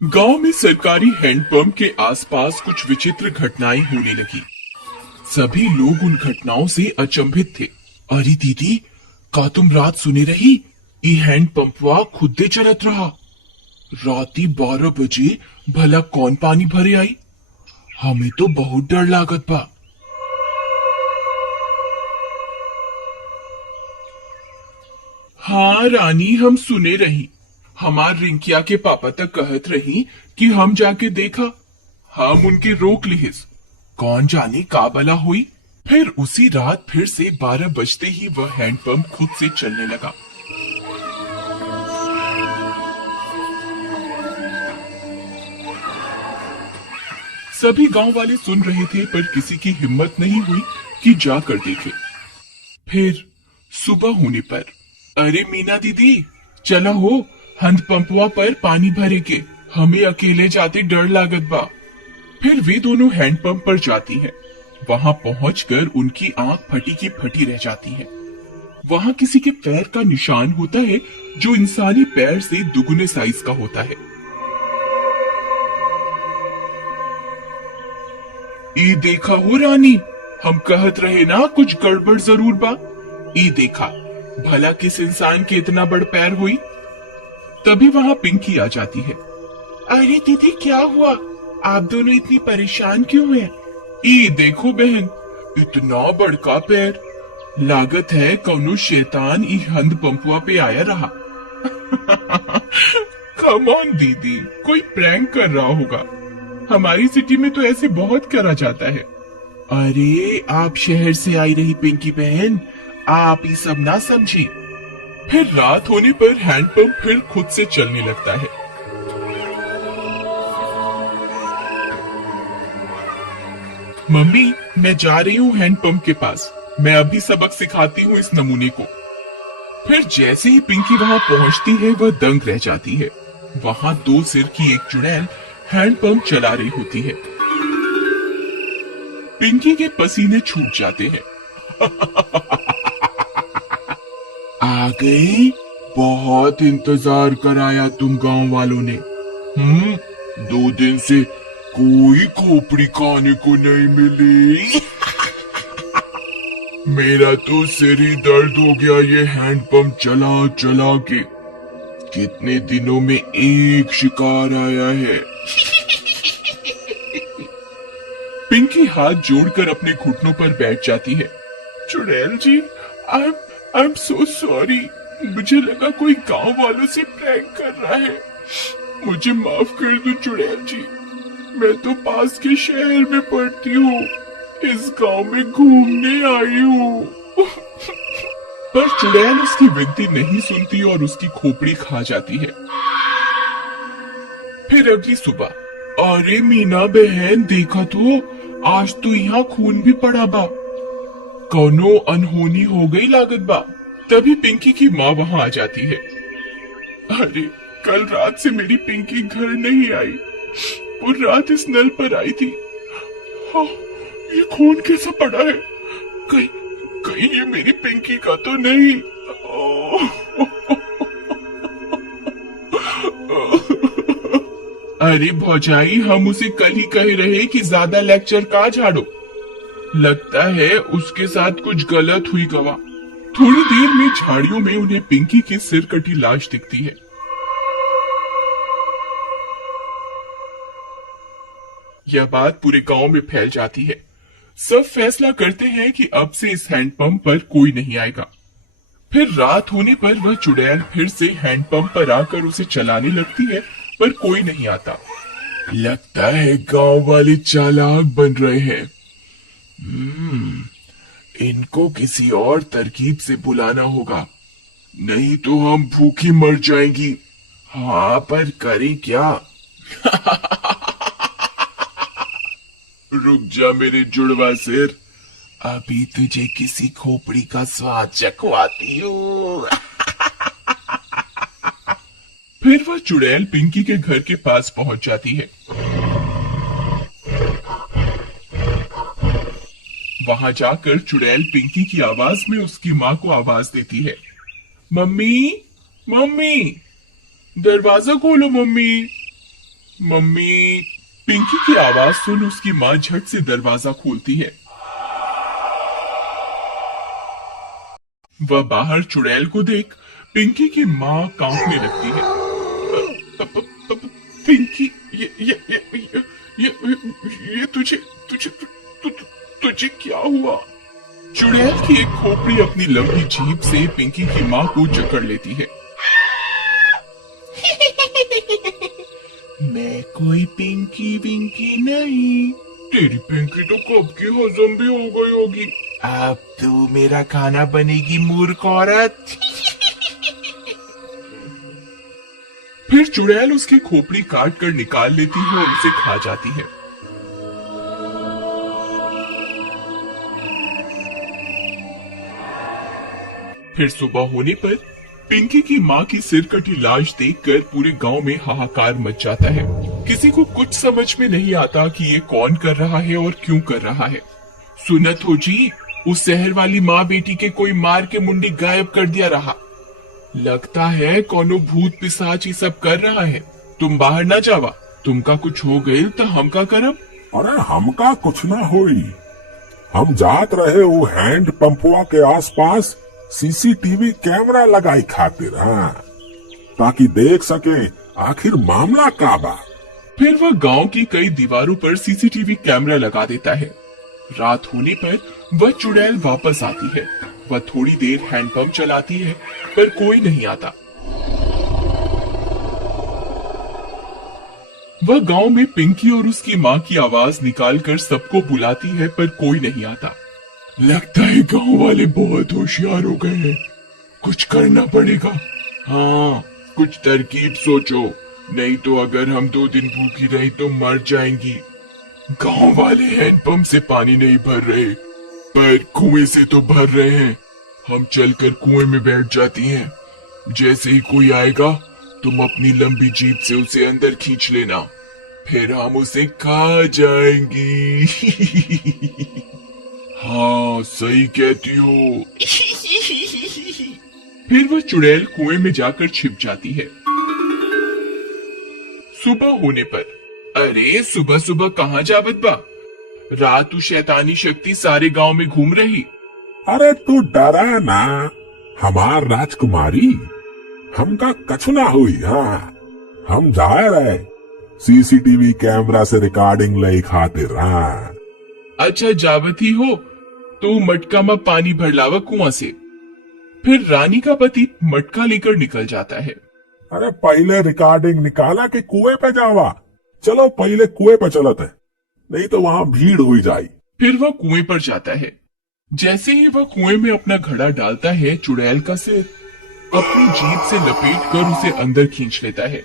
गांव में सरकारी हैंडपंप के आसपास कुछ विचित्र घटनाएं होने लगी। सभी लोग उन घटनाओं से अचंभित थे। अरे दीदी, का तुम रात सुने रही? ये हैंडपंपवा खुदे चलत रहा। राती 12 बजे भला कौन पानी भरे आई? हमें तो बहुत डर लागत बा। हाँ रानी, हम सुने रही। हमार रिंकिया के पापा तक कहत रही कि हम जाके देखा। हम उनके रोक लिहिस। कौन जाने का बला हुई। फिर उसी रात फिर से 12 बजते ही वह हैंडपंप खुद से चलने लगा। सभी गांव वाले सुन रहे थे, पर किसी की हिम्मत नहीं हुई कि जाकर देखे। फिर सुबह होने पर, अरे मीना दीदी, चला हो, हैंडपंपवा पर पानी भरे के। हमें अकेले जाते डर लागत बा। फिर वे दोनों हैंडपंप पर जाती हैं। वहां पहुंचकर उनकी आंख फटी की फटी रह जाती है। वहां किसी के पैर का निशान होता है, जो इंसानी पैर से दुगने साइज का होता है। ई देखा हो रानी, हम कहत रहे ना कुछ गड़बड़ जरूर बा। ई देखा, भला किस इंसान के इतना बड़ पैर हुई। तभी वहां पिंकी आ जाती है। अरे दीदी, क्या हुआ? आप दोनों इतनी परेशान क्यों हैं? ई देखो बहन, इतना बड़का पैर। लागत है कौनो शैतान ई हैंडपंपवा पे आया रहा। कम ऑन दीदी, कोई प्रैंक कर रहा होगा। हमारी सिटी में तो ऐसे बहुत करा जाता है। अरे आप शहर से आई रही पिंकी बहन, आप ये सब ना समझी। फिर रात होने पर हैंडपंप फिर खुद से चलने लगता है। मम्मी, मैं जा रही हूँ हैंडपंप के पास। मैं अभी सबक सिखाती हूँ इस नमूने को। फिर जैसे ही पिंकी वहां पहुंचती है, वह दंग रह जाती है। वहां 2 सिर की एक चुड़ैल हैंडपंप चला रही होती है। पिंकी के पसीने छूट जाते हैं। आ गए? बहुत इंतजार कराया तुम गांव वालों ने। 2 दिन से कोई खोपड़ी खाने को नहीं मिली। मेरा तो सिर ही दर्द हो गया ये हैंडपंप चला चला के। कितने दिनों में एक शिकार आया है। पिंकी हाथ जोड़कर अपने घुटनों पर बैठ जाती है। चुड़ैल जी, आई एम सो सॉरी। मुझे लगा कोई गांव वालों से प्रैंक कर रहा है। मुझे माफ कर दो चुड़ैल जी। मैं तो पास के शहर में पढ़ती हूँ। इस गांव में घूमने आई हूँ। पर चुड़ैल उसकी विनती नहीं सुनती और उसकी खोपड़ी खा जाती है। फिर अगली सुबह, अरे मीना बहन, देखा तो आज तो यहाँ खून भी पड़ा बा। कौनो अनहोनी हो गई लागत बा। तभी पिंकी की माँ वहां आ जाती है। अरे कल रात से मेरी पिंकी घर नहीं आई। वो रात इस नल पर आई थी। हाँ, ये खून कैसा पड़ा है? कहीं कहीं ये मेरी पिंकी का तो नहीं। अरे भौजाई, हम उसे कल ही कह रहे कि ज्यादा लेक्चर का झाड़ो। लगता है उसके साथ कुछ गलत हुई गवा। थोड़ी देर में झाड़ियों में उन्हें पिंकी की सिर कटी लाश दिखती है। यह बात पूरे गांव में फैल जाती है। सब फैसला करते हैं कि अब से इस हैंडपंप पर कोई नहीं आएगा। फिर रात होने पर वह चुड़ैल फिर से हैंडपंप पर आकर उसे चलाने लगती है, पर कोई नहीं आता। लगता है गांव वाले चालाक बन रहे हैं। इनको किसी और तरकीब से बुलाना होगा, नहीं तो हम भूखी मर जाएंगी। हाँ, पर करें क्या? रुक जा मेरे जुड़वा सिर, अभी तुझे किसी खोपड़ी का स्वाद चखवाती हूँ। फिर वह चुड़ैल पिंकी के घर के पास पहुंच जाती है। वहां जाकर चुड़ैल पिंकी की आवाज में उसकी माँ को आवाज देती है। मम्मी, मम्मी, दरवाजा खोलो मम्मी। मम्मी। पिंकी की आवाज सुन उसकी माँ झट से दरवाजा खोलती है। वह बाहर चुड़ैल को देख पिंकी की माँ कांपने लगती है। पिंकी, ये तुझे तुझे तु, तु, तुझे क्या हुआ? चुड़ैल की एक खोपड़ी अपनी लंबी जीभ से पिंकी की माँ को जकड़ लेती है। मैं कोई पिंकी विंकी नहीं। तेरी पिंकी तो कब की हजम भी हो गई होगी। अब तू मेरा खाना बनेगी मूर्ख औरत। फिर चुड़ैल उसकी खोपड़ी काट कर निकाल लेती है और उसे खा जाती है। फिर सुबह होने पर पिंकी की माँ की सिरकटी लाश देखकर पूरे गांव में हाहाकार मच जाता है। किसी को कुछ समझ में नहीं आता कि ये कौन कर रहा है और क्यों कर रहा है। सुनत हो जी, उस शहर वाली माँ बेटी के कोई मार के मुंडी गायब कर दिया रहा। लगता है कोनो भूत पिशाच ही सब कर रहा है। तुम बाहर ना जावा, तुमका कुछ हो गई तो हमका करब। अरे हमका कुछ ना होई। हम जात रहे वो हैंड पंपुआ के आसपास सीसीटीवी कैमरा लगाई खातिर, हाँ, ताकि देख सके आखिर मामला का बा। फिर वह गांव की कई दीवारों पर सीसीटीवी कैमरा लगा देता है। रात होने पर वह चुड़ैल वापस आती है। वह थोड़ी देर हैंडपंप चलाती है पर कोई नहीं आता। वह गांव में पिंकी और उसकी माँ की आवाज निकालकर सबको बुलाती है पर कोई नहीं आता। लगता है गांव वाले बहुत होशियार हो गए हैं। कुछ करना पड़ेगा। हाँ, कुछ तरकीब सोचो, नहीं तो अगर हम 2 दिन भूखी रही तो मर जाएंगी। गांव वाले हैंडपंप से पानी नहीं भर रहे पर कुएं से तो भर रहे हैं। हम चलकर कुएं में बैठ जाती हैं। जैसे ही कोई आएगा तुम अपनी लंबी जीभ से उसे अंदर खींच लेना, फिर हम उसे खा जाएंगी। हाँ, सही कहती हो। फिर वह चुड़ैल कुएं में जाकर छिप जाती है। सुबह होने पर, अरे सुबह सुबह कहाँ जावत बा? रात तू शैतानी शक्ति सारे गांव में घूम रही। अरे तू डरा ना, हमार राजकुमारी, हमका कछु ना हुई। हाँ, हम जा रहे सीसीटीवी कैमरा से रिकॉर्डिंग ले खातिर। हाँ, अच्छा जावत ही हो तो मटका में पानी भर लावा कुआं से। फिर रानी का पति मटका लेकर निकल जाता है। अरे पहले रिकॉर्डिंग निकाला कि कुएं पे जावा। चलो पहले कुएं पे चलते हैं, नहीं तो वहाँ भीड़ हुई जाए। फिर वह कुएं पर जाता है। जैसे ही वह कुएं में अपना घड़ा डालता है, चुड़ैल का सिर अपनी जीभ से लपेट कर उसे अंदर खींच लेता है।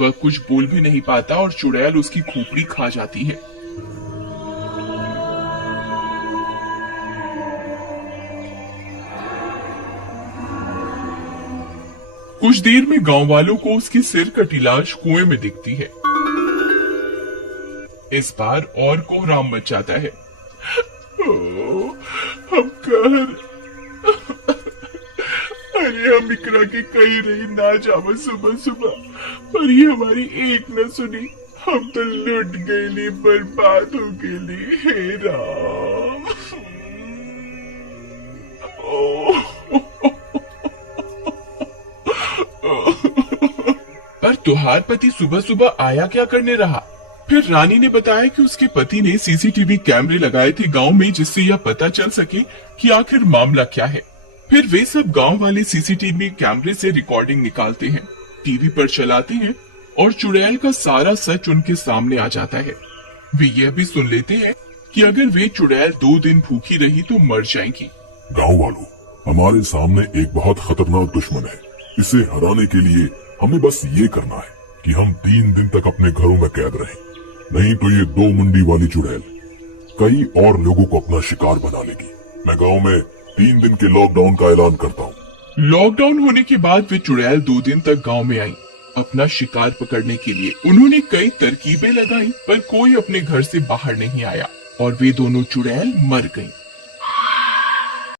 वह कुछ बोल भी नहीं पाता और चुड़ैल उसकी खोपड़ी खा जाती है। कुछ देर में गांव वालों को उसकी सिर कटी लाश कुएं में दिखती है। इस बार और कोहराम मच जाता है। हम घर, अरे हम इकरा के कहीं रही ना जावा सुबह सुबह, पर ये हमारी एक न सुनी। हम तो लुट गईली, बर्बाद हो गईली। हे राम। पर तुहार पति सुबह सुबह आया क्या करने रहा? फिर रानी ने बताया कि उसके पति ने सीसीटीवी कैमरे लगाए थे गांव में, जिससे यह पता चल सके कि आखिर मामला क्या है। फिर वे सब गांव वाले सीसीटीवी कैमरे से रिकॉर्डिंग निकालते हैं, टीवी पर चलाते हैं और चुड़ैल का सारा सच उनके सामने आ जाता है। वे यह भी सुन लेते हैं कि अगर वे चुड़ैल 2 दिन भूखी रही तो मर जाएंगी। गांव वालों, हमारे सामने एक बहुत खतरनाक दुश्मन है। इसे हराने के लिए हमें बस ये करना है कि हम 3 दिन तक अपने घरों में कैद रहें, नहीं तो ये 2 मुंडी वाली चुड़ैल कई और लोगों को अपना शिकार बना लेगी। मैं गांव में 3 दिन के लॉकडाउन का ऐलान करता हूँ। लॉकडाउन होने के बाद वे चुड़ैल 2 दिन तक गांव में आई अपना शिकार पकड़ने के लिए। उन्होंने कई तरकीबें लगाई पर कोई अपने घर से बाहर नहीं आया और वे दोनों चुड़ैल मर गईं।